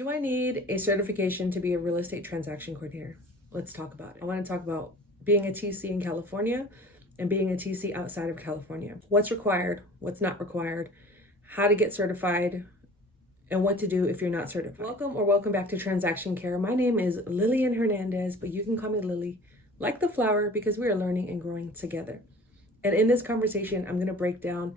Do I need a certification to be a real estate transaction coordinator? Let's talk about it. I want to talk about being a TC in California and being a TC outside of California. What's required, what's not required, how to get certified, and what to do if you're not certified. Welcome back to Transaction Care. My name is Lillian Hernandez, but you can call me Lily, like the flower, because we are learning and growing together. And in this conversation, I'm going to break down,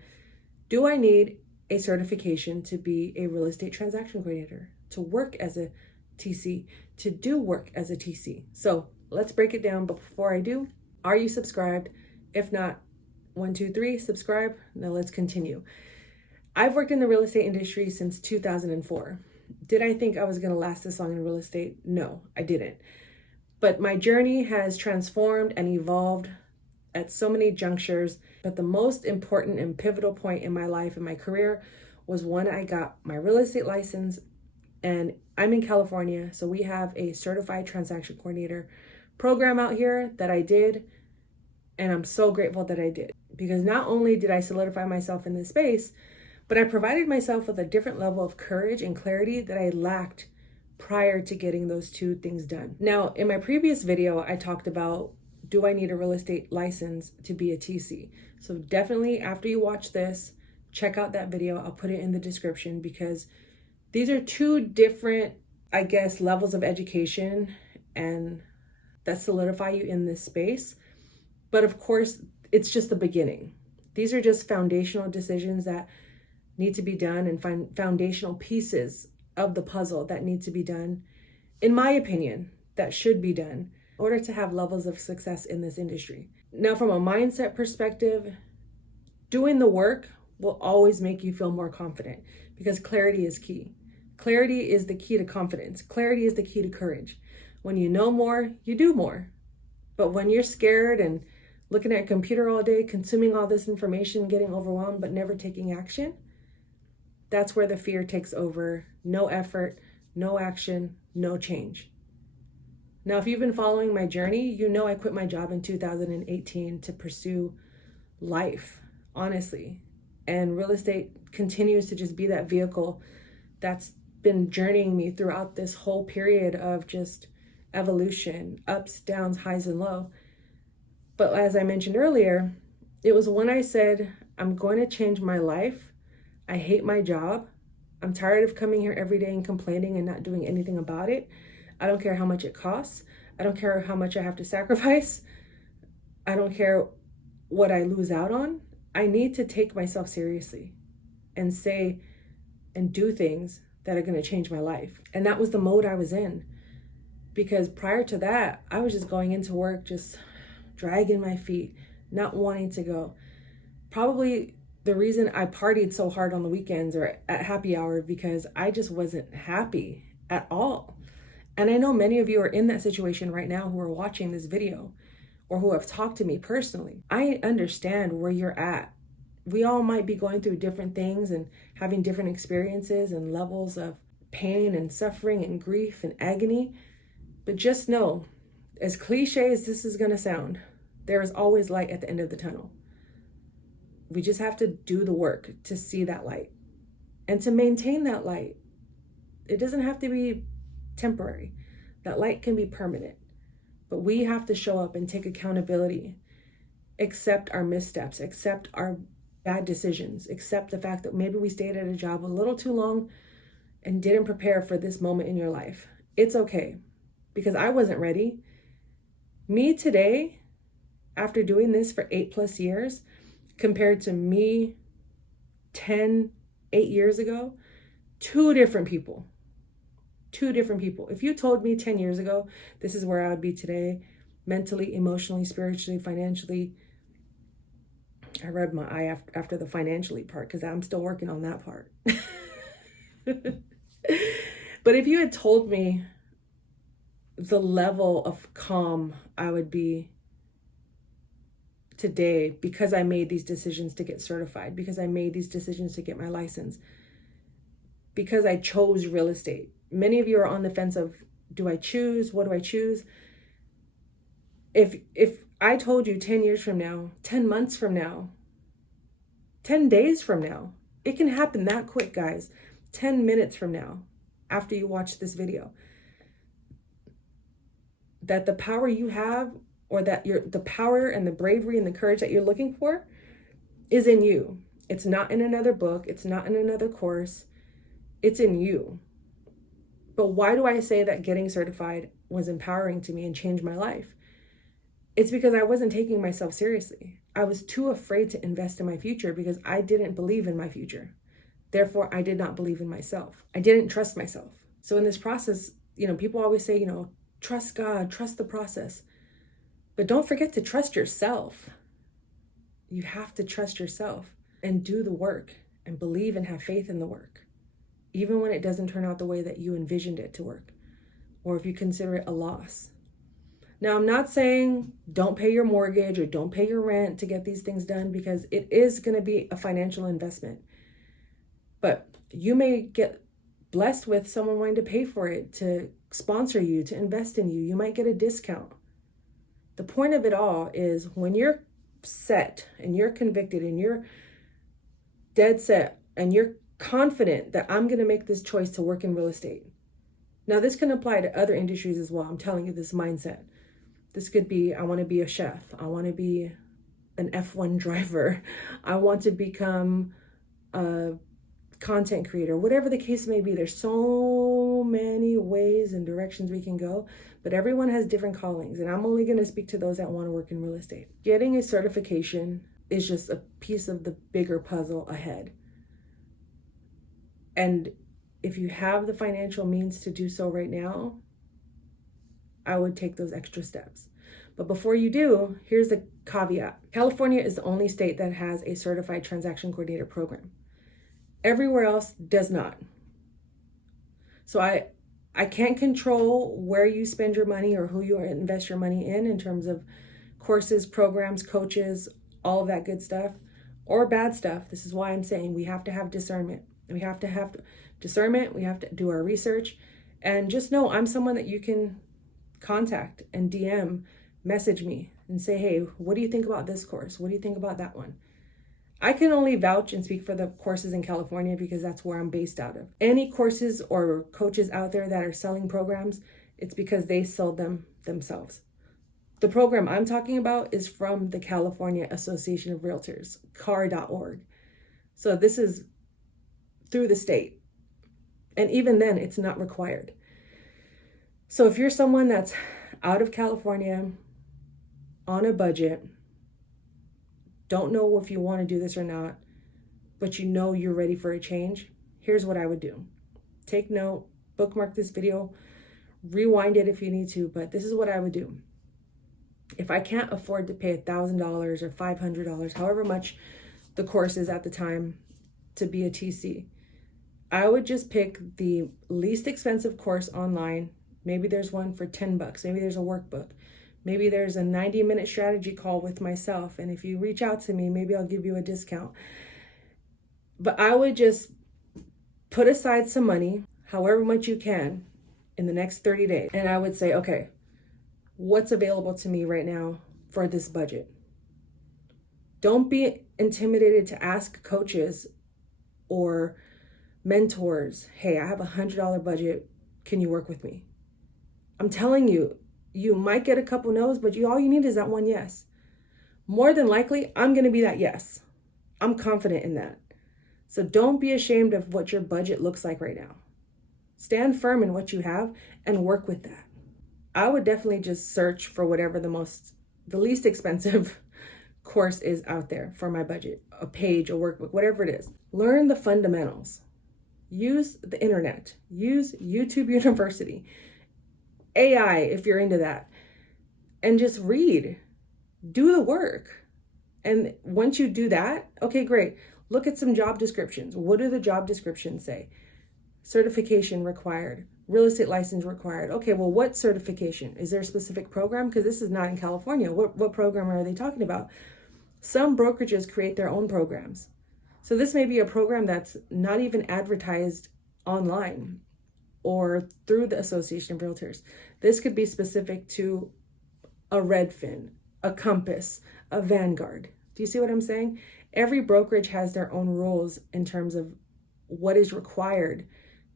do I need a certification to be a real estate transaction coordinator, to work as a TC, to do work as a TC? So let's break it down. But before I do, are you subscribed? If not, 1, 2, 3, subscribe. Now let's continue. I've worked in the real estate industry since 2004. Did I think I was going to last this long in real estate? No, I didn't. But my journey has transformed and evolved at so many junctures. But the most important and pivotal point in my life and my career was when I got my real estate license. And I'm in California, so we have a certified transaction coordinator program out here that I did. And I'm so grateful that I did, because not only did I solidify myself in this space, but I provided myself with a different level of courage and clarity that I lacked prior to getting those two things done. Now, in my previous video, I talked about, do I need a real estate license to be a TC? So definitely after you watch this, check out that video. I'll put it in the description, because these are two different, I guess, levels of education and that solidify you in this space. But of course, it's just the beginning. These are just foundational decisions that need to be done and foundational pieces of the puzzle that need to be done, in my opinion, that should be done in order to have levels of success in this industry. Now, from a mindset perspective, doing the work will always make you feel more confident, because clarity is key. Clarity is the key to confidence. Clarity is the key to courage. When you know more, you do more. But when you're scared and looking at a computer all day, consuming all this information, getting overwhelmed, but never taking action, that's where the fear takes over. No effort, no action, no change. Now, if you've been following my journey, you know I quit my job in 2018 to pursue life, honestly. And real estate continues to just be that vehicle that's been journeying me throughout this whole period of just evolution, ups, downs, highs, and lows. But as I mentioned earlier, it was when I said, I'm going to change my life. I hate my job. I'm tired of coming here every day and complaining and not doing anything about it. I don't care how much it costs. I don't care how much I have to sacrifice. I don't care what I lose out on. I need to take myself seriously and say and do things that are going to change my life. And that was the mode I was in, because prior to that, I was just going into work, just dragging my feet, not wanting to go. Probably the reason I partied so hard on the weekends or at happy hour, because I just wasn't happy at all. And I know many of you are in that situation right now who are watching this video or who have talked to me personally. I understand where you're at. We all might be going through different things and having different experiences and levels of pain and suffering and grief and agony. But just know, as cliche as this is going to sound, there is always light at the end of the tunnel. We just have to do the work to see that light and to maintain that light. It doesn't have to be temporary. That light can be permanent. But we have to show up and take accountability, accept our missteps, accept our bad decisions, accept the fact that maybe we stayed at a job a little too long and didn't prepare for this moment in your life. It's okay, because I wasn't ready. Me today, after doing this for 8+ years, compared to me 8 years ago, two different people. If you told me 10 years ago, this is where I would be today, mentally, emotionally, spiritually, financially. I read my eye after the financially part, because I'm still working on that part. But if you had told me the level of calm I would be today, because I made these decisions to get certified, because I made these decisions to get my license, because I chose real estate. Many of you are on the fence of, do I choose? What do I choose? If I told you 10 years from now, 10 months from now, 10 days from now, it can happen that quick, guys. 10 minutes from now, after you watch this video. That the power you have, or that the power and the bravery and the courage that you're looking for is in you. It's not in another book. It's not in another course. It's in you. But why do I say that getting certified was empowering to me and changed my life? It's because I wasn't taking myself seriously. I was too afraid to invest in my future because I didn't believe in my future. Therefore, I did not believe in myself. I didn't trust myself. So in this process, people always say, trust God, trust the process. But don't forget to trust yourself. You have to trust yourself and do the work and believe and have faith in the work, even when it doesn't turn out the way that you envisioned it to work, or if you consider it a loss. Now, I'm not saying don't pay your mortgage or don't pay your rent to get these things done, because it is going to be a financial investment. But you may get blessed with someone wanting to pay for it, to sponsor you, to invest in you. You might get a discount. The point of it all is when you're set and you're convicted and you're dead set and you're confident that I'm going to make this choice to work in real estate. Now, this can apply to other industries as well. I'm telling you, this mindset. This could be, I want to be a chef. I want to be an F1 driver. I want to become a content creator, whatever the case may be. There's so many ways and directions we can go, but everyone has different callings. And I'm only going to speak to those that want to work in real estate. Getting a certification is just a piece of the bigger puzzle ahead. And if you have the financial means to do so right now, I would take those extra steps. But before you do, here's the caveat. California is the only state that has a certified transaction coordinator program. Everywhere else does not. So I can't control where you spend your money or who you invest your money in terms of courses, programs, coaches, all of that good stuff, or bad stuff. This is why I'm saying we have to have discernment. We have to have discernment. We have to do our research. And just know I'm someone that you can contact and DM, message me and say, hey, what do you think about this course? What do you think about that one? I can only vouch and speak for the courses in California because that's where I'm based out of. Any courses or coaches out there that are selling programs, it's because they sold them themselves. The program I'm talking about is from the California Association of Realtors, car.org. So this is through the state. And even then, it's not required. So if you're someone that's out of California, on a budget, don't know if you want to do this or not, but you know you're ready for a change, here's what I would do. Take note, bookmark this video, rewind it if you need to, but this is what I would do. If I can't afford to pay $1,000 or $500, however much the course is at the time to be a TC, I would just pick the least expensive course online. Maybe there's one for $10. Maybe there's a workbook. Maybe there's a 90-minute strategy call with myself. And if you reach out to me, maybe I'll give you a discount. But I would just put aside some money, however much you can, in the next 30 days. And I would say, okay, what's available to me right now for this budget? Don't be intimidated to ask coaches or mentors, hey, I have $100 budget. Can you work with me? I'm telling you, you might get a couple no's, but all you need is that one yes. More than likely, I'm going to be that yes. I'm confident in that. So don't be ashamed of what your budget looks like right now. Stand firm in what you have and work with that. I would definitely just search for whatever the least expensive course is out there for my budget, a page, a workbook, whatever it is. Learn the fundamentals. Use the internet. Use YouTube University. AI, if you're into that. And just read. Do the work. And once you do that, okay, great. Look at some job descriptions. What do the job descriptions say? Certification required. Real estate license required. Okay, well, what certification? Is there a specific program? Because this is not in California. What program are they talking about? Some brokerages create their own programs. So this may be a program that's not even advertised online or through the Association of Realtors. This could be specific to a Redfin, a Compass, a Vanguard. Do you see what I'm saying? Every brokerage has their own rules in terms of what is required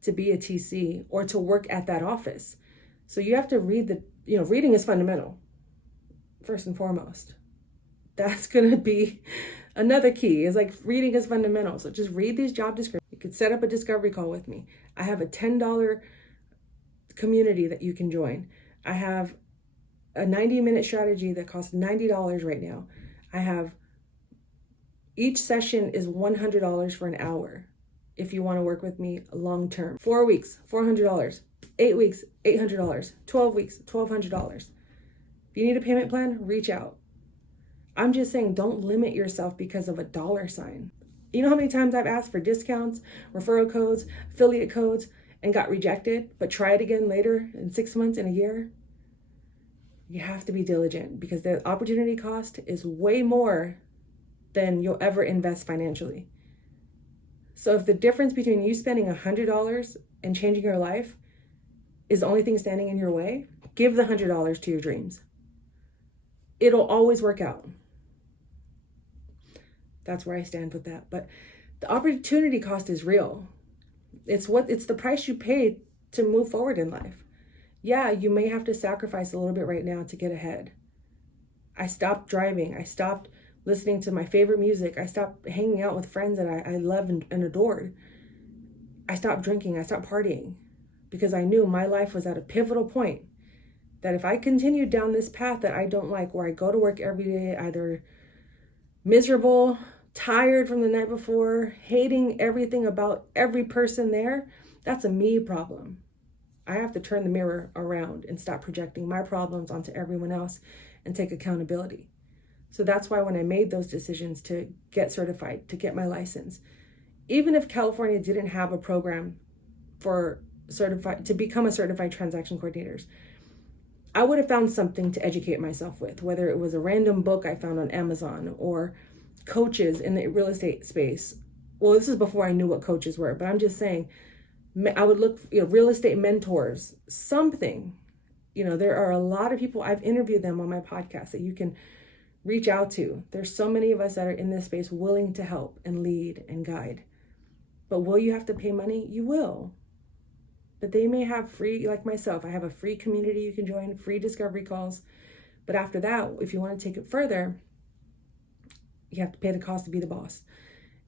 to be a TC or to work at that office. So you have to read reading is fundamental, first and foremost. That's going to be another key, is like reading is fundamental. So just read these job descriptions. You could set up a discovery call with me. I have a $10 community that you can join. I have a 90-minute strategy that costs $90 right now. I have, each session is $100 for an hour. If you want to work with me long term, 4 weeks, $400, 8 weeks, $800, 12 weeks, $1,200. If you need a payment plan, reach out. I'm just saying, don't limit yourself because of a dollar sign. You know how many times I've asked for discounts, referral codes, affiliate codes, and got rejected, but try it again later in 6 months, in a year? You have to be diligent, because the opportunity cost is way more than you'll ever invest financially. So if the difference between you spending $100 and changing your life is the only thing standing in your way, give the $100 to your dreams. It'll always work out. That's where I stand with that. But the opportunity cost is real. It's the price you pay to move forward in life. Yeah, you may have to sacrifice a little bit right now to get ahead. I stopped driving. I stopped listening to my favorite music. I stopped hanging out with friends that I love and adored. I stopped drinking. I stopped partying, because I knew my life was at a pivotal point, that if I continued down this path that I don't like, where I go to work every day either miserable, tired from the night before, hating everything about every person there, that's a me problem. I have to turn the mirror around and stop projecting my problems onto everyone else and take accountability. So that's why when I made those decisions to get certified, to get my license, even if California didn't have a program to become a certified transaction coordinators, I would have found something to educate myself with, whether it was a random book I found on Amazon or coaches in the real estate space. Well, this is before I knew what coaches were, but I'm just saying, I would look, real estate mentors, something. There are a lot of people, I've interviewed them on my podcast, that you can reach out to. There's so many of us that are in this space willing to help and lead and guide. But will you have to pay money? You will. But they may have free, like myself, I have a free community you can join, free discovery calls. But after that, if you want to take it further, you have to pay the cost to be the boss.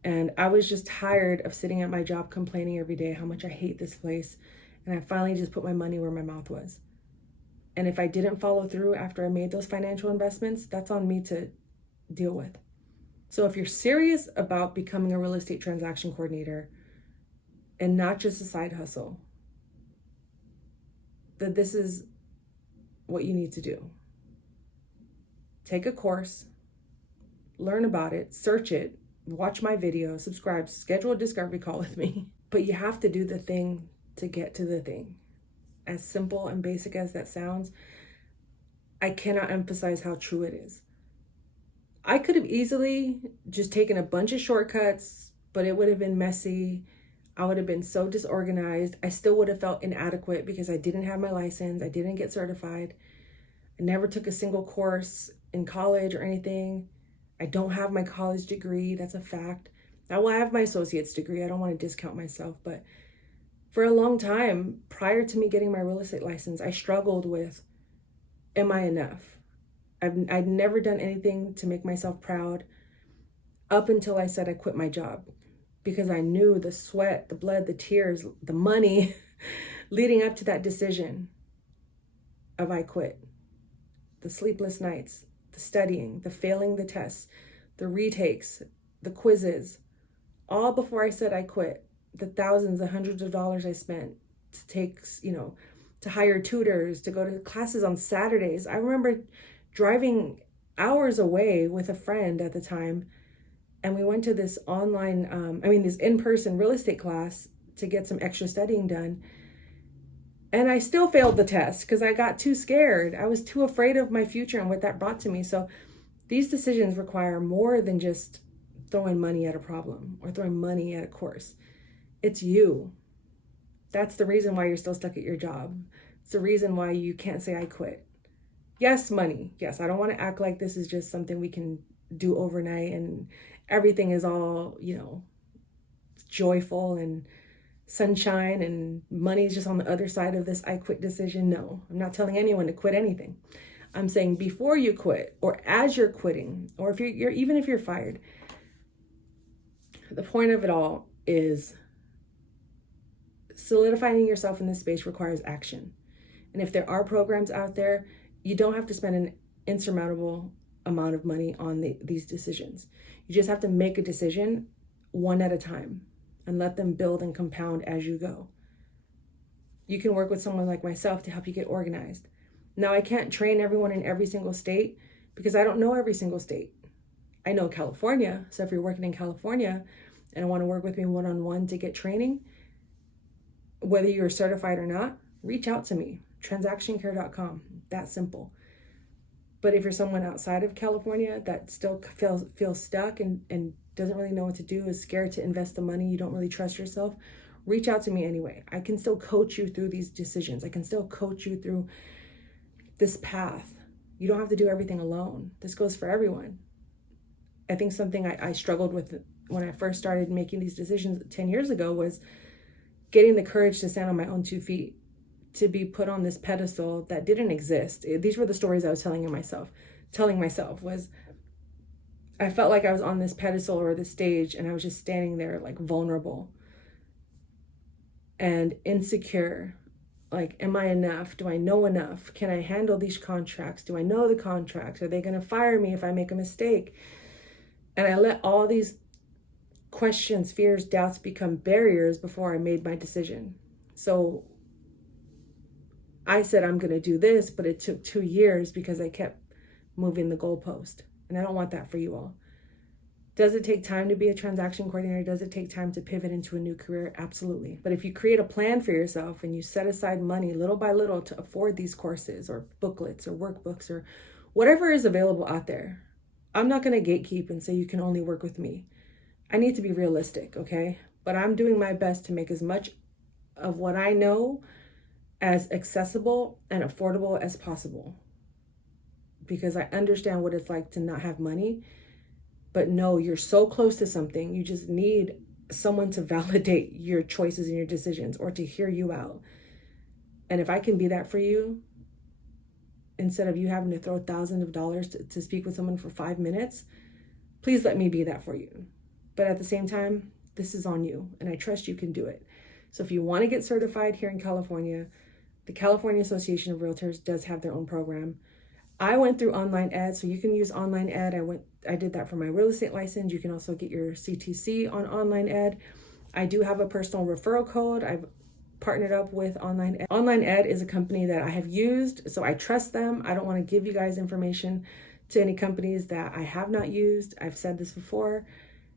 And I was just tired of sitting at my job complaining every day how much I hate this place. And I finally just put my money where my mouth was. And if I didn't follow through after I made those financial investments, that's on me to deal with. So if you're serious about becoming a real estate transaction coordinator and not just a side hustle, that this is what you need to do. Take a course, learn about it, search it, watch my video, subscribe, schedule a discovery call with me. But you have to do the thing to get to the thing. As simple and basic as that sounds, I cannot emphasize how true it is. I could have easily just taken a bunch of shortcuts, but it would have been messy. I would have been so disorganized. I still would have felt inadequate because I didn't have my license. I didn't get certified. I never took a single course in college or anything. I don't have my college degree. That's a fact. I will have my associate's degree. I don't want to discount myself, but for a long time, prior to me getting my real estate license, I struggled with, am I enough? I'd never done anything to make myself proud up until I said I quit my job, because I knew the sweat, the blood, the tears, the money leading up to that decision of I quit. The sleepless nights, the studying, the failing the tests, the retakes, the quizzes, all before I said I quit. The thousands, the hundreds of dollars I spent to take, to hire tutors, to go to classes on Saturdays. I remember driving hours away with a friend at the time, and we went to this this in-person real estate class to get some extra studying done. And I still failed the test because I got too scared. I was too afraid of my future and what that brought to me. So these decisions require more than just throwing money at a problem or throwing money at a course. It's you. That's the reason why you're still stuck at your job. It's the reason why you can't say I quit. Yes, money. Yes, I don't want to act like this is just something we can do overnight and everything is all, joyful and sunshine and money is just on the other side of this I quit decision. No, I'm not telling anyone to quit anything. I'm saying before you quit, or as you're quitting, or if you're even if you're fired, the point of it all is solidifying yourself in this space requires action. And if there are programs out there, you don't have to spend an insurmountable amount of money on these decisions. You just have to make a decision one at a time and let them build and compound as you go. You can work with someone like myself to help you get organized. Now, I can't train everyone in every single state because I don't know every single state. I know California. So if you're working in California and want to work with me one-on-one to get training, whether you're certified or not, reach out to me, transactioncare.com. That simple. But if you're someone outside of California that still feels stuck and doesn't really know what to do, is scared to invest the money, you don't really trust yourself, reach out to me anyway. I can still coach you through these decisions. I can still coach you through this path. You don't have to do everything alone. This goes for everyone. I think something I struggled with when I first started making these decisions 10 years ago was getting the courage to stand on my own 2 feet, to be put on this pedestal that didn't exist. These were the stories I was telling myself was I felt like I was on this pedestal or this stage and I was just standing there like vulnerable and insecure. Like, am I enough? Do I know enough? Can I handle these contracts? Do I know the contracts? Are they going to fire me if I make a mistake? And I let all these questions, fears, doubts become barriers before I made my decision. So I said, I'm going to do this, but it took 2 years because I kept moving the goalpost. And I don't want that for you all. Does it take time to be a transaction coordinator? Does it take time to pivot into a new career? Absolutely. But if you create a plan for yourself and you set aside money little by little to afford these courses or booklets or workbooks or whatever is available out there, I'm not going to gatekeep and say you can only work with me. I need to be realistic, okay? But I'm doing my best to make as much of what I know as accessible and affordable as possible, because I understand what it's like to not have money, but no, you're so close to something. You just need someone to validate your choices and your decisions or to hear you out. And if I can be that for you, instead of you having to throw thousands of dollars to speak with someone for 5 minutes, please let me be that for you. But at the same time, this is on you, and I trust you can do it. So if you want to get certified here in California, the California Association of Realtors does have their own program. I went through online ed, so you can use online ed. I did that for my real estate license. You can also get your CTC on online ed. I do have a personal referral code. I've partnered up with online ed. Online ed is a company that I have used, so I trust them. I don't want to give you guys information to any companies that I have not used. I've said this before.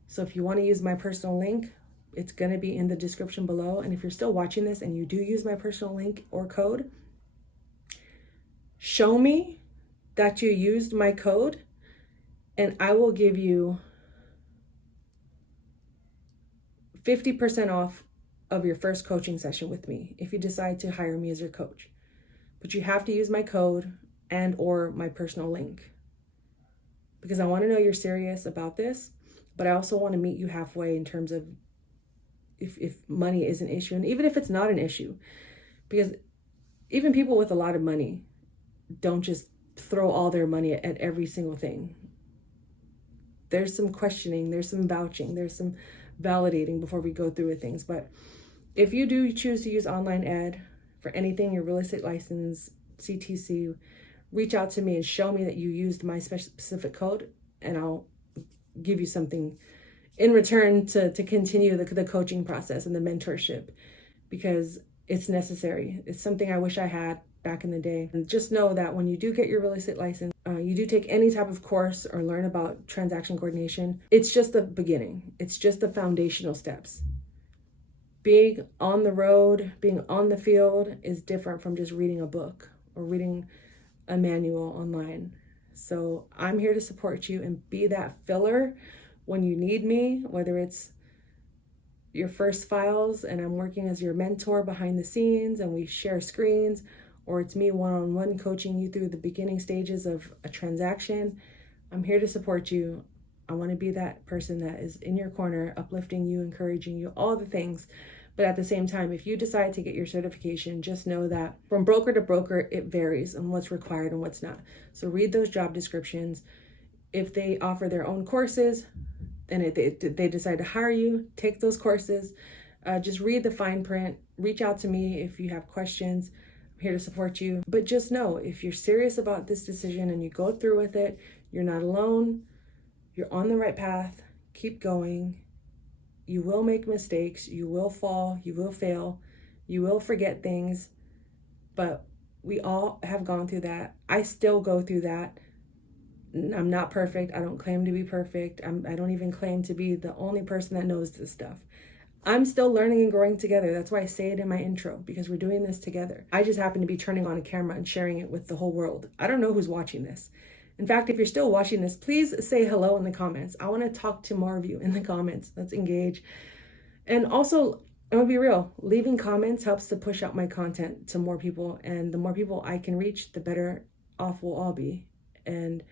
So if you want to use my personal link, it's going to be in the description below. And if you're still watching this and you do use my personal link or code, show me that you used my code and I will give you 50% off of your first coaching session with me if you decide to hire me as your coach. But you have to use my code and or my personal link, because I want to know you're serious about this, but I also want to meet you halfway in terms of if money is an issue, and even if it's not an issue, because even people with a lot of money don't just throw all their money at every single thing. There's some questioning, there's some vouching, there's some validating before we go through with things. But if you do choose to use online ed for anything, your real estate license, CTC, reach out to me and show me that you used my specific code, and I'll give you something in return to continue the coaching process and the mentorship, because it's necessary. It's something I wish I had back in the day. And just know that when you do get your real estate license, you do take any type of course or learn about transaction coordination, it's just the beginning. It's just the foundational steps. Being on the road, being on the field is different from just reading a book or reading a manual online. So I'm here to support you and be that filler when you need me, whether it's your first files and I'm working as your mentor behind the scenes and we share screens, or it's me one-on-one coaching you through the beginning stages of a transaction. I'm here to support you. I want to be that person that is in your corner, uplifting you, encouraging you, all the things. But at the same time, if you decide to get your certification, just know that from broker to broker, it varies on what's required and what's not. So read those job descriptions. If they offer their own courses and if they decide to hire you, take those courses. Just read the fine print. Reach out to me if you have questions. I'm here to support you. But just know, if you're serious about this decision and you go through with it, you're not alone. You're on the right path. Keep going. You will make mistakes, you will fall, you will fail, you will forget things, but we all have gone through that. I still go through that. I'm not perfect. I don't claim to be perfect. I don't even claim to be the only person that knows this stuff. I'm still learning and growing together. That's why I say it in my intro, because we're doing this together. I just happen to be turning on a camera and sharing it with the whole world. I don't know who's watching this. In fact, if you're still watching this, please say hello in the comments. I want to talk to more of you in the comments. Let's engage. And also, I'm gonna be real, leaving comments helps to push out my content to more people. And the more people I can reach, the better off we'll all be. And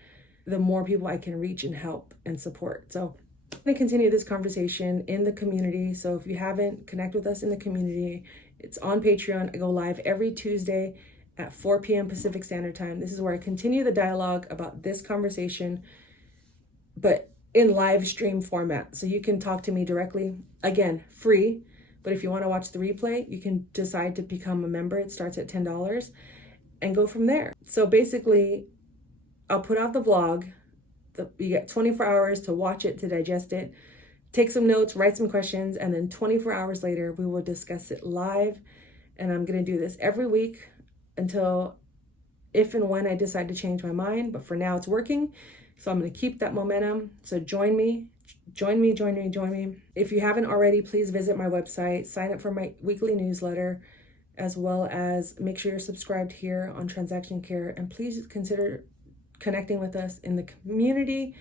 the more people I can reach and help and support. So I'm gonna continue this conversation in the community. So if you haven't, connect with us in the community. It's on Patreon. I go live every Tuesday at 4 p.m. Pacific Standard Time. This is where I continue the dialogue about this conversation, but in live stream format. So you can talk to me directly. Again, free, but if you want to watch the replay, you can decide to become a member. It starts at $10 and go from there. So basically, I'll put out the vlog. You get 24 hours to watch it, to digest it, take some notes, write some questions, and then 24 hours later, we will discuss it live. And I'm going to do this every week until if and when I decide to change my mind. But for now, it's working. So I'm going to keep that momentum. So join me. If you haven't already, please visit my website, sign up for my weekly newsletter, as well as make sure you're subscribed here on Transaction Care. And please consider connecting with us in the community.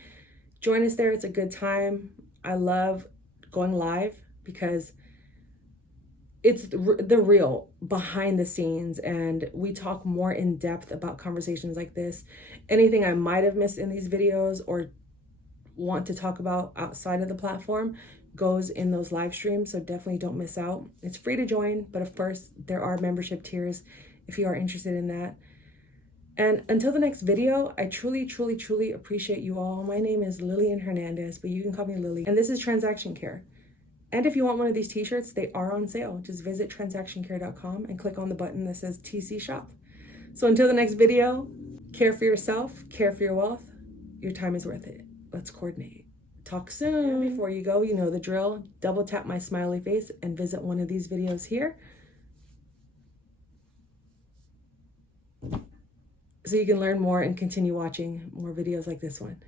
Join us there. It's a good time. I love going live because it's the real behind the scenes, and we talk more in depth about conversations like this. Anything I might have missed in these videos or want to talk about outside of the platform goes in those live streams, so definitely don't miss out. It's free to join, but of course there are membership tiers if you are interested in that. And until the next video, I truly appreciate you all. My name is Lillian Hernandez, but you can call me Lily, and this is Transaction Care. And if you want one of these t-shirts, they are on sale. Just visit transactioncare.com and click on the button that says TC Shop. So until the next video, care for yourself, care for your wealth. Your time is worth it. Let's coordinate. Talk soon. Before you go, you know the drill. Double tap my smiley face and visit one of these videos here, so you can learn more and continue watching more videos like this one.